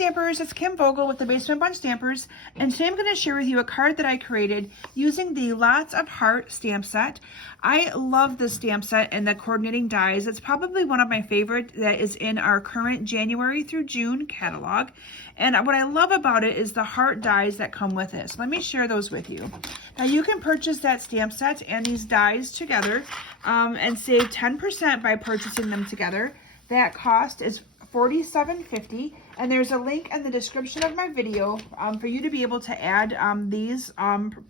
Stampers, it's Kim Vogel with the Basement Bunch Stampers, and today I'm going to share with you a card that I created using the Lots of Heart stamp set. I love this stamp set and the coordinating dies. It's probably one of my favorite that is in our current January through June catalog. And what I love about it is the heart dies that come with it. So let me share those with you. Now you can purchase that stamp set and these dies together and save 10% by purchasing them together. That cost is $47.50, and there's a link in the description of my video for you to be able to add these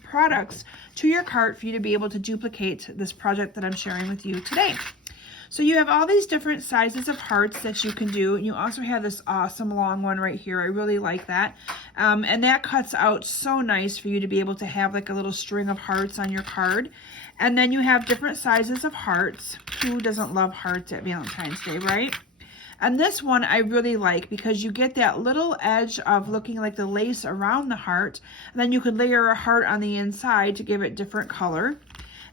products to your cart for you to be able to duplicate this project that I'm sharing with you today. So you have all these different sizes of hearts that you can do, and you also have this awesome long one right here. I really like that. And that cuts out so nice for you to be able to have like a little string of hearts on your card. And then you have different sizes of hearts. Who doesn't love hearts at Valentine's Day, right? And this one I really like because you get that little edge of looking like the lace around the heart. And then you can layer a heart on the inside to give it different color.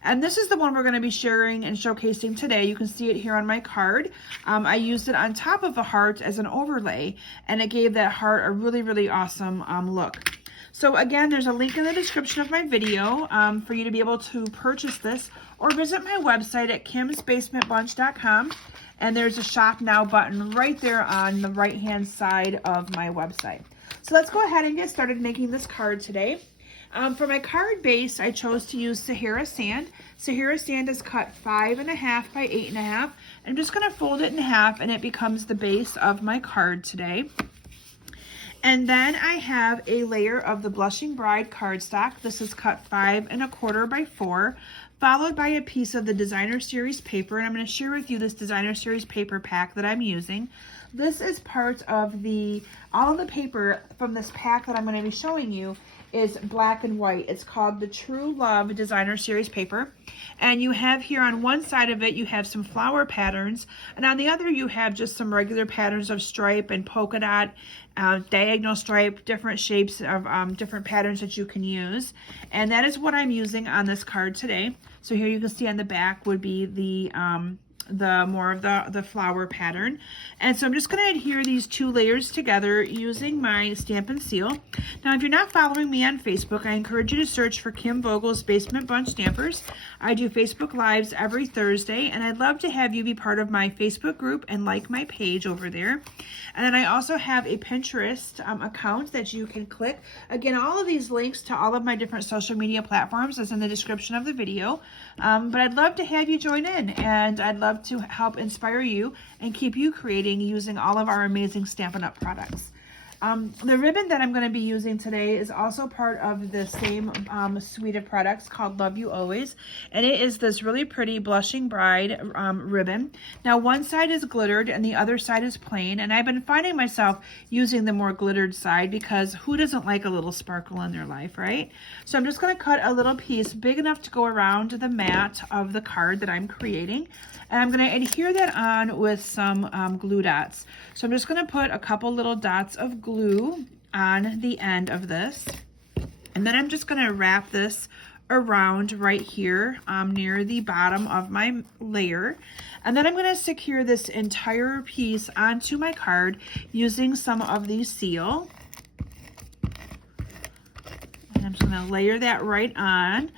And this is the one we're going to be sharing and showcasing today. You can see it here on my card. I used it on top of the heart as an overlay, and it gave that heart a really, really awesome look. So again, there's a link in the description of my video for you to be able to purchase this, or visit my website at kimsbasementbunch.com. And there's a shop now button right there on the right hand side of my website. So let's go ahead and get started making this card today. For my card base, I chose to use Sahara sand. Sahara sand is cut 5.5 by 8.5. I'm just going to fold it in half and it becomes the base of my card today. And then I have a layer of the Blushing Bride cardstock. This is cut 5.25 by 4, followed by a piece of the Designer Series paper. And I'm going to share with you this Designer Series paper pack that I'm using. This is part of all of the paper from this pack that I'm going to be showing you is black and white. It's called the True Love Designer Series paper. And you have here on one side of it, you have some flower patterns. And on the other, you have just some regular patterns of stripe and polka dot, diagonal stripe, different shapes of different patterns that you can use. And that is what I'm using on this card today. So here you can see on the back would be the more of the flower pattern. And so I'm just going to adhere these two layers together using my Stampin' Seal. Now, if you're not following me on Facebook, I encourage you to search for Kim Vogel's Basement Bunch Stampers. I do Facebook Lives every Thursday, and I'd love to have you be part of my Facebook group and like my page over there. And then I also have a Pinterest account that you can click. Again, all of these links to all of my different social media platforms is in the description of the video. But I'd love to have you join in, and I'd love to help inspire you and keep you creating using all of our amazing Stampin' Up products. The ribbon that I'm going to be using today is also part of the same suite of products called Love You Always, and it is this really pretty Blushing Bride ribbon. Now one side is glittered and the other side is plain, and I've been finding myself using the more glittered side because who doesn't like a little sparkle in their life, right? So I'm just going to cut a little piece big enough to go around the mat of the card that I'm creating, and I'm going to adhere that on with some glue dots. So I'm just going to put a couple little dots of glue on the end of this, and then I'm just going to wrap this around right here near the bottom of my layer, and then I'm going to secure this entire piece onto my card using some of the seal, and I'm just going to layer that right on.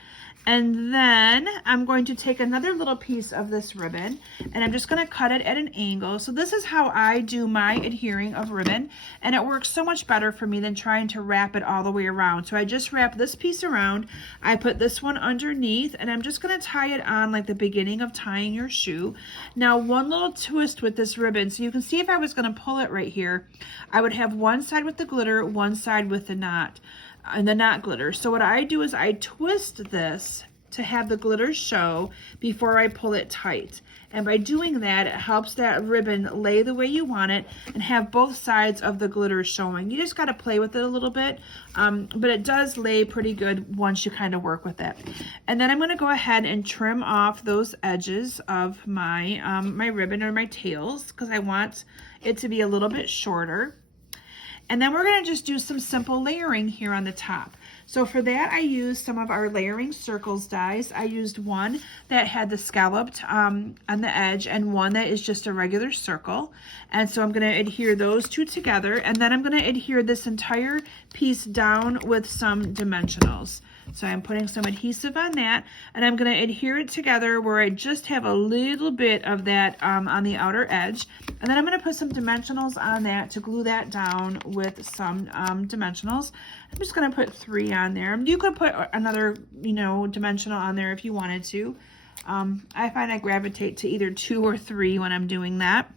And then I'm going to take another little piece of this ribbon and I'm just going to cut it at an angle. So this is how I do my adhering of ribbon, and it works so much better for me than trying to wrap it all the way around. So I just wrap this piece around, I put this one underneath, and I'm just going to tie it on like the beginning of tying your shoe. Now one little twist with this ribbon, so you can see if I was going to pull it right here, I would have one side with the glitter, one side with the knot. And the knot glitter. So what I do is I twist this to have the glitter show before I pull it tight. And by doing that, it helps that ribbon lay the way you want it and have both sides of the glitter showing. You just got to play with it a little bit, but it does lay pretty good once you kind of work with it. And then I'm going to go ahead and trim off those edges of my, my ribbon or my tails because I want it to be a little bit shorter. And then we're going to just do some simple layering here on the top. So for that, I used some of our layering circles dies. I used one that had the scalloped on the edge and one that is just a regular circle. And so I'm going to adhere those two together, and then I'm going to adhere this entire piece down with some dimensionals. So I'm putting some adhesive on that, and I'm going to adhere it together where I just have a little bit of that on the outer edge. And then I'm going to put some dimensionals on that to glue that down with some dimensionals. I'm just going to put 3 on there. You could put another, dimensional on there if you wanted to. I find I gravitate to either 2 or 3 when I'm doing that.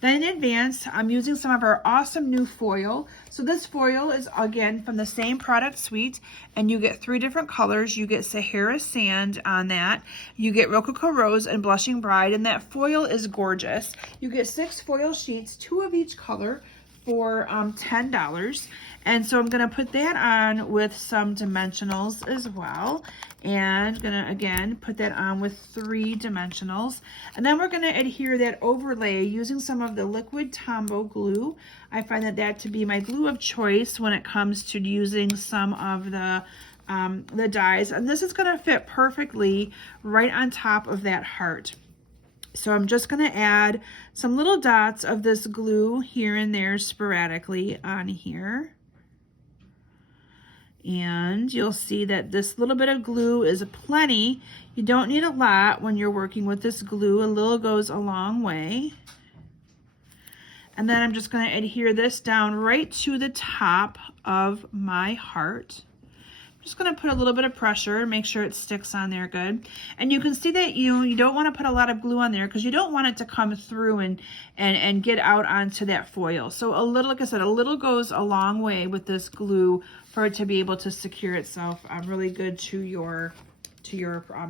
Then in advance, I'm using some of our awesome new foil. So this foil is, again, from the same product suite, and you get 3 different colors. You get Sahara Sand on that. You get Rococo Rose and Blushing Bride, and that foil is gorgeous. You get 6 foil sheets, 2 of each color, for $10. And so I'm going to put that on with some dimensionals as well. And I'm going to, again, put that on with 3 dimensionals. And then we're going to adhere that overlay using some of the liquid Tombow glue. I find that to be my glue of choice when it comes to using some of the dies. And this is going to fit perfectly right on top of that heart. So I'm just going to add some little dots of this glue here and there sporadically on here. And you'll see that this little bit of glue is plenty. You don't need a lot when you're working with this glue. A little goes a long way. And then I'm just going to adhere this down right to the top of my heart. Just going to put a little bit of pressure and make sure it sticks on there good. And you can see that you don't want to put a lot of glue on there because you don't want it to come through and get out onto that foil. So a little, like I said, a little goes a long way with this glue for it to be able to secure itself really good to your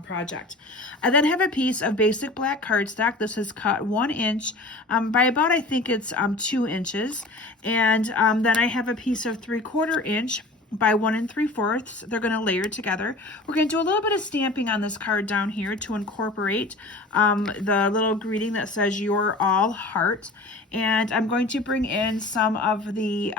project. I then have a piece of basic black cardstock. This is cut 1 inch by about, I think it's 2 inches. And then I have a piece of 3/4 inch by 1 3/4. They're going to layer together. We're going to do a little bit of stamping on this card down here to incorporate the little greeting that says "You're All Heart." And I'm going to bring in some of the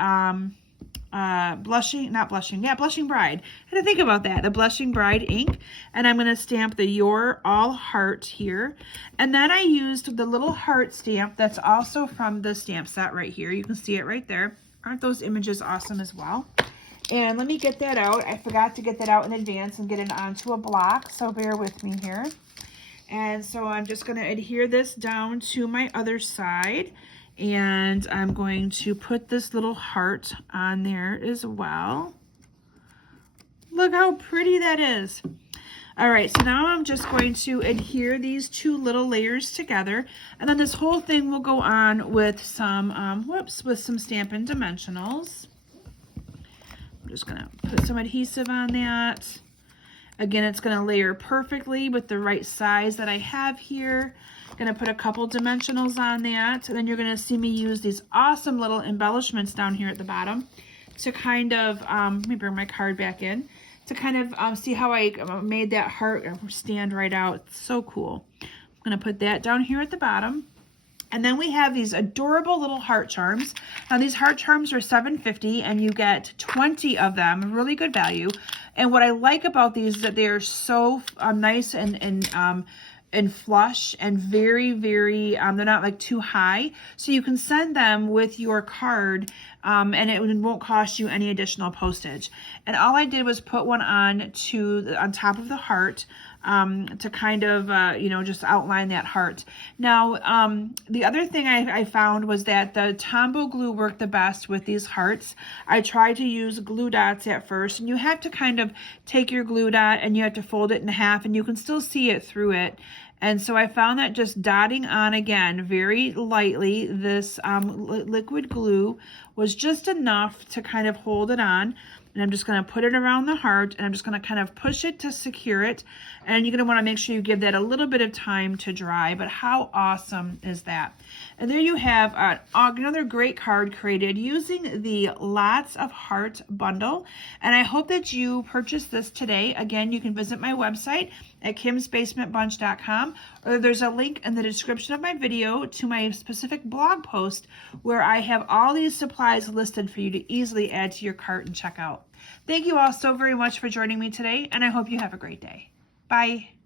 Blushing Bride. I had to think about that. The Blushing Bride ink. And I'm going to stamp the "You're All Heart" here. And then I used the little heart stamp that's also from the stamp set right here. You can see it right there. Aren't those images awesome as well? And let me get that out. I forgot to get that out in advance and get it onto a block, so bear with me here. And so I'm just going to adhere this down to my other side. And I'm going to put this little heart on there as well. Look how pretty that is. All right, so now I'm just going to adhere these 2 little layers together. And then this whole thing will go on with some, with some Stampin' Dimensionals. I'm just going to put some adhesive on that. Again, it's going to layer perfectly with the right size that I have here. I'm going to put a couple dimensionals on that. And then you're going to see me use these awesome little embellishments down here at the bottom to kind of, let me bring my card back in, to kind of see how I made that heart stand right out. It's so cool. I'm going to put that down here at the bottom. And then we have these adorable little heart charms. Now these heart charms are $7.50 and you get 20 of them, really good value. And what I like about these is that they are so nice and flush and very, very, they're not like too high. So you can send them with your card and it won't cost you any additional postage. And all I did was put one on top of the heart to kind of, just outline that heart. Now, the other thing I found was that the Tombow glue worked the best with these hearts. I tried to use glue dots at first, and you have to kind of take your glue dot and you have to fold it in half, and you can still see it through it. And so I found that just dotting on again very lightly this liquid glue was just enough to kind of hold it on. And I'm just going to put it around the heart, and I'm just going to kind of push it to secure it. And you're going to want to make sure you give that a little bit of time to dry. But how awesome is that? And there you have another great card created using the Lots of Heart bundle. And I hope that you purchase this today. Again, you can visit my website at kimsbasementbunch.com, or there's a link in the description of my video to my specific blog post where I have all these supplies listed for you to easily add to your cart and check out. Thank you all so very much for joining me today, and I hope you have a great day. Bye.